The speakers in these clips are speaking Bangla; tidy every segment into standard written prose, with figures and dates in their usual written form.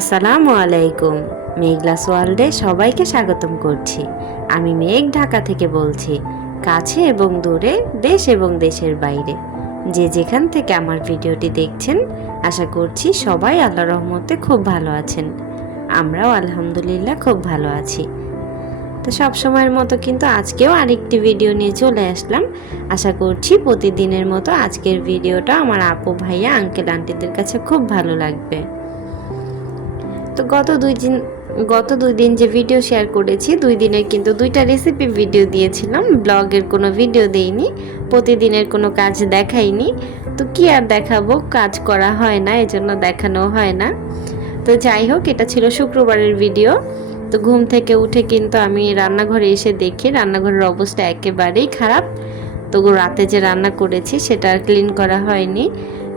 আসসালামু আলাইকুম। মেঘলাস ওয়ার্ল্ডে সবাইকে স্বাগতম করছি। আমি মেঘ, ঢাকা থেকে বলছি। কাছে এবং দূরে, দেশ এবং দেশের বাইরে যে যেখান থেকে আমার ভিডিওটি দেখছেন, আশা করছি সবাই আল্লাহর রহমতে খুব ভালো আছেন। আমরাও আলহামদুলিল্লাহ খুব ভালো আছি। তো সব সময়ের মতো কিন্তু আজকেও আরেকটি ভিডিও নিয়ে চলে আসলাম। আশা করছি প্রতিদিনের মতো আজকের ভিডিওটা আমার আপু, ভাইয়া, আঙ্কেল, আন্টিদের কাছে খুব ভালো লাগবে। তো গত দুই দিন যে ভিডিও শেয়ার করেছি, 2 দিনের কিন্তু 2টা রেসিপি ভিডিও দিয়েছিলাম। ব্লগের কোনো ভিডিও দেইনি, প্রতিদিনের কোনো কাজ দেখাইনি। তো কি আর দেখাবো, কাজ করা হয় না, এজন্য দেখানো হয় না। তো যাই হোক, এটা ছিল শুক্রবারের ভিডিও। তো ঘুম থেকে উঠে কিন্তু আমি রান্নাঘরে এসে দেখি রান্নাঘরের অবস্থা একেবারেই খারাপ। তো রাতে যে রান্না করেছি সেটা আর ক্লিন করা হয়নি।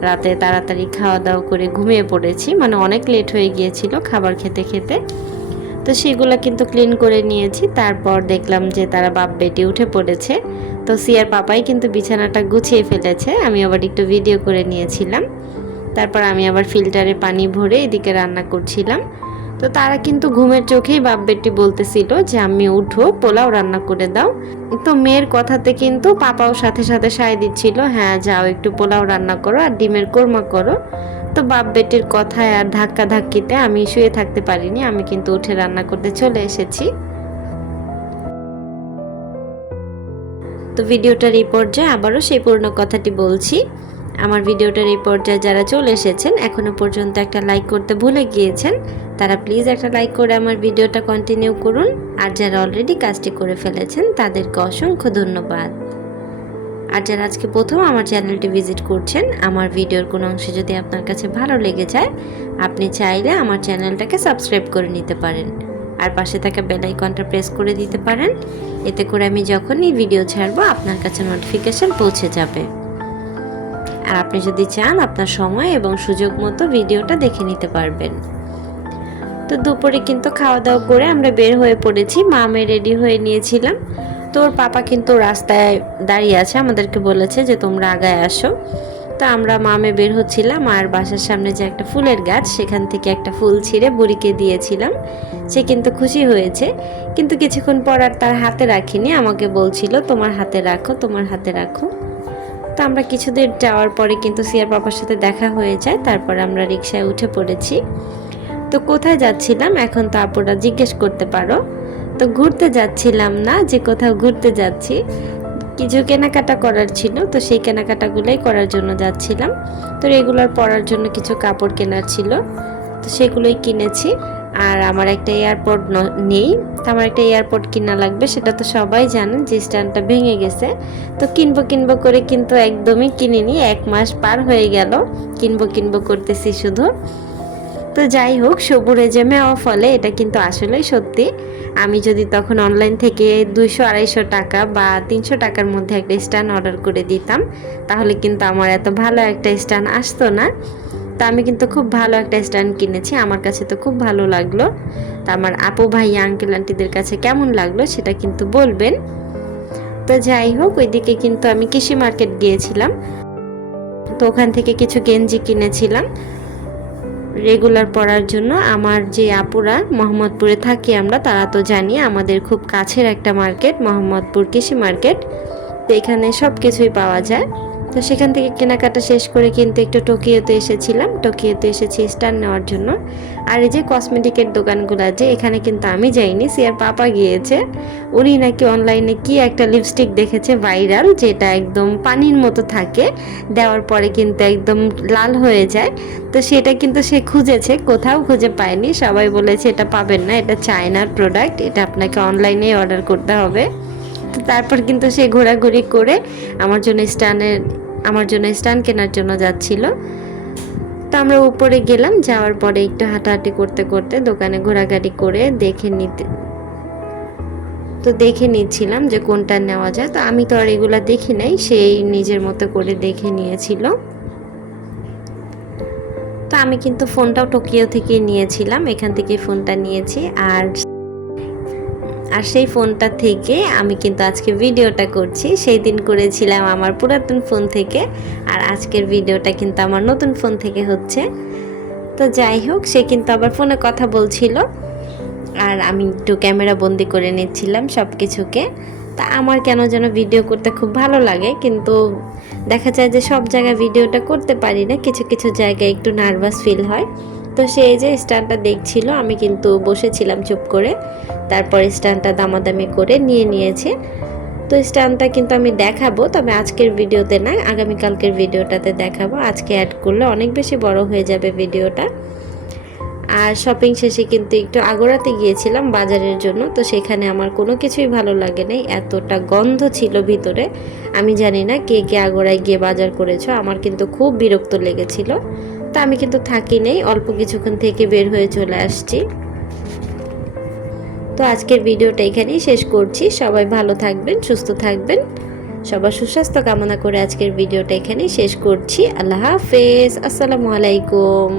রাতে তাড়াতাড়ি খাওয়া দাওয়া করে ঘুমিয়ে পড়েছি, মানে অনেক লেট হয়ে গিয়েছিল খাবার খেতে খেতে। তো সেগুলো কিন্তু ক্লিন করে নিয়েছি। তারপর দেখলাম যে তারা বাপ বেটি উঠে পড়েছে। তো সিয়ার পাপাই কিন্তু বিছানাটা গুছিয়ে ফেলেছে, আমি আবার একটু ভিডিও করে নিয়েছিলাম। তারপর আমি আবার ফিল্টারে পানি ভরে এদিকে রান্না করছিলাম। তো তারা কিন্তু ঘুমের চোখেই বাপ বেটি বলতেছিল যে আমি উঠো, পোলাও রান্না করে দাও। তো মেয়ের কথাতে কিন্তু পাপাও সাথে সাথে সায় দিচ্ছিল, হ্যাঁ যাও একটু পোলাও রান্না করো আর ডিমের কোরমা করো। তো বাপ বেটির কথায় আর ধাক্কা ধাক্কিতে আমি শুয়ে থাকতে পারিনি, আমি কিন্তু উঠে রান্না করতে চলে এসেছি। তো ভিডিওটার এই পর্যায়ে আবারও সেই পুরনো কথাটি বলছি। আমার ভিডিওটার এই পর্যায়ে যারা চলে এসেছেন, এখনো পর্যন্ত একটা লাইক করতে ভুলে গিয়েছেন, তারা প্লিজ একটা লাইক করে আমার ভিডিওটা কন্টিনিউ করুন। আর যারা অলরেডি কাজটি করে ফেলেছেন তাদেরকে অসংখ্য ধন্যবাদ। আর যারা আজকে প্রথম আমার চ্যানেলটি ভিজিট করছেন, আমার ভিডিওর কোনো অংশে যদি আপনার কাছে ভালো লেগে যায়, আপনি চাইলে আমার চ্যানেলটাকে সাবস্ক্রাইব করে নিতে পারেন আর পাশে থাকা বেল আইকনটা প্রেস করে দিতে পারেন। এতে করে আমি যখনই ভিডিও ছাড়বো আপনার কাছে নোটিফিকেশন পৌঁছে যাবে। আর আপনি যদি চান আপনার সময় এবং সুযোগ মতো ভিডিওটা দেখে নিতে পারবেন। তো দুপুরে কিন্তু খাওয়া দাওয়া করে আমরা বের হয়ে পড়েছি, মামে রেডি হয়ে নিয়েছিলাম। তো ওর পাপা কিন্তু রাস্তায় দাঁড়িয়ে আছে, আমাদেরকে বলেছে যে তোমরা আগায় আসো। তো আমরা মামে বের হচ্ছিলাম, আর বাসার সামনে যে একটা ফুলের গাছ, সেখান থেকে একটা ফুল ছিঁড়ে বুড়িকে দিয়েছিলাম। সে কিন্তু খুশি হয়েছে, কিন্তু কিছুক্ষণ পর আর তার হাতে রাখিনি, আমাকে বলছিল তোমার হাতে রাখো, তোমার হাতে রাখো। তো আমরা কিছুদিন যাওয়ার পরে কিন্তু সিয়ার পাপার সাথে দেখা হয়ে যায়। তারপর আমরা রিকশায় উঠে পড়েছি। তো কোথায় যাচ্ছিলাম এখন তো আপুরা জিজ্ঞেস করতে পারো। তো ঘুরতে যাচ্ছিলাম না, যে কোথাও ঘুরতে যাচ্ছি, কিছু কেনাকাটা করার ছিল, তো সেই কেনাকাটাগুলোই করার জন্য যাচ্ছিলাম। তো রেগুলার পরার জন্য কিছু কাপড় কেনার ছিল, তো সেগুলোই কিনেছি। আর আমার একটা এয়ারপড নেই, তো আমার একটা এয়ারপড কিনা লাগবে, সেটা তো সবাই জানেন যে স্ট্যান্ডটা ভেঙে গেছে। তো কিনবো করে কিন্তু একদমই কিনিনি, 1 মাস পার হয়ে গেল কিনবো করতেছি শুধু। তো যাই হোক, সবুরে যে মেওয়া ফলে, এটা কিন্তু আসলেই সত্যি। আমি যদি তখন অনলাইন থেকে 200-250 টাকা বা 300 টাকার মধ্যে একটা স্ট্যান্ড অর্ডার করে দিতাম, তাহলে কিন্তু আমার এত ভালো একটা স্ট্যান্ড আসতো না। তো আমি কিন্তু খুব ভালো একটা স্ট্যান্ড কিনেছি, আমার কাছে তো খুব ভালো লাগলো। তো আমার আপু, ভাইয়া, আঙ্কেল, আন্টিদের কাছে কেমন লাগলো সেটা কিন্তু বলবেন। তো যাই হোক, ওইদিকে কিন্তু আমি কৃষি মার্কেট গিয়েছিলাম। তো ওখান থেকে কিছু গেঞ্জি কিনেছিলাম রেগুলার পরার জন্য। আমার যে আপুরা মোহাম্মদপুরে থাকি আমরা, তারা তো জানি আমাদের খুব কাছের একটা মার্কেট মোহাম্মদপুর কৃষি মার্কেট। তো এখানে সব কিছুই পাওয়া যায়। তো সেখান থেকে কেনাকাটা শেষ করে কিন্তু একটু টোকিওতে এসেছিলাম, টোকিওতে এসেছি স্ট্যান্ড নেওয়ার জন্য। আর এই যে কসমেটিকের দোকানগুলো আছে, এখানে কিন্তু আমি যাইনি, সিয়ার পাপা গিয়েছে। উনি নাকি অনলাইনে কি একটা লিপস্টিক দেখেছে ভাইরাল, যেটা একদম পানির মতো থাকে, দেওয়ার পরে কিন্তু একদম লাল হয়ে যায়। তো সেটা কিন্তু সে খুঁজেছে, কোথাও খুঁজে পায়নি, সবাই বলেছে এটা পাবেন না, এটা চায়নার প্রোডাক্ট, এটা আপনাকে অনলাইনে অর্ডার করতে হবে। তো তারপর কিন্তু সে ঘোরাঘুরি করে আমার জন্য স্ট্যান্ড কেনার জন্য যাচ্ছিল। তো আমরা উপরে গেলাম, যাওয়ার পরে একটু হাঁটাহাঁটি করতে করতে দোকানে ঘোরাঘুরি করে দেখে নিচ্ছিলাম যে কোনটা নেওয়া যায়। তো আমি তো আর এগুলা দেখি নাই, সেই নিজের মতো করে দেখে নিয়েছিল। তো আমি কিন্তু ফোনটাও টোকিও থেকে নিয়েছিলাম, এখান থেকে ফোনটা নিয়েছি। আর সেই ফোনটা থেকে আমি কিন্তু আজকে ভিডিওটা করছি। সেই দিন করেছিলাম আমার পুরাতন ফোন থেকে, আর আজকের ভিডিওটা কিন্তু আমার নতুন ফোন থেকে হচ্ছে। তো যাই হোক, সে কিন্তু আবার ফোনে কথা বলছিল আর আমি একটু ক্যামেরা বন্দি করে নিচ্ছিলাম সব কিছুকে। তা আমার কেন যেন ভিডিও করতে খুব ভালো লাগে, কিন্তু দেখা যায় যে সব জায়গায় ভিডিওটা করতে পারি না, কিছু কিছু জায়গায় একটু নার্ভাস ফিল হয়। তো সেই যে স্ট্যান্ডটা দেখছিল, আমি কিন্তু বসেছিলাম চুপ করে, তারপর স্ট্যান্ডটা দামাদামি করে নিয়ে নিয়েছে। তো স্ট্যান্ডটা কিন্তু আমি দেখাবো, তবে আজকের ভিডিওতে না, আগামীকালকের ভিডিওটাতে দেখাবো। আজকে অ্যাড করলে অনেক বেশি বড় হয়ে যাবে ভিডিওটা। আর শপিং শেষে কিন্তু একটু আগোড়াতে গিয়েছিলাম বাজারের জন্য, তো সেখানে আমার কোনো কিছুই ভালো লাগে নাই, এতটা গন্ধ ছিল ভিতরে। আমি জানি না কে কে আগোড়ায় গিয়ে বাজার করেছো, আমার কিন্তু খুব বিরক্ত লেগেছিল। তা আমি কিন্তু থাকি নেই, অল্প কিছুক্ষণ থেকে বের হয়ে চলে আসছি। তো আজকের ভিডিওটা এখানেই শেষ করছি। সবাই ভালো থাকবেন, সুস্থ থাকবেন, সবার সুস্বাস্থ্য কামনা করে আজকের ভিডিওটা এখানেই শেষ করছি। আল্লাহ হাফেজ, আসসালামু আলাইকুম।